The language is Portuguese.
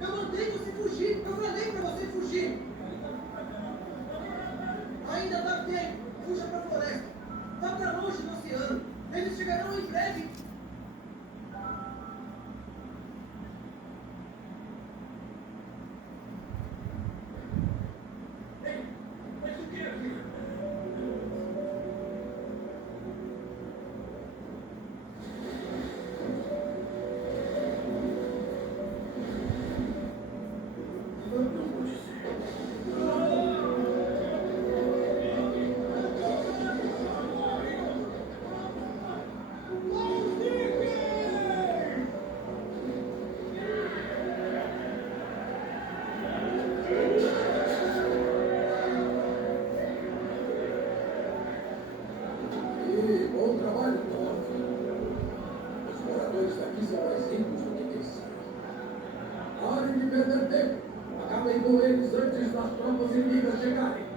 Eu mandei você fugir. Eu falei pra você fugir. Ainda dá tempo. Fuja pra floresta. Vá pra longe do oceano. Eles chegarão em breve. Mas o que é aquilo? Não pode ser. E bom trabalho, Tom. Os moradores daqui são mais ricos do que pensam. Parem de perder tempo. Acabem com eles antes das tropas inimigas chegarem.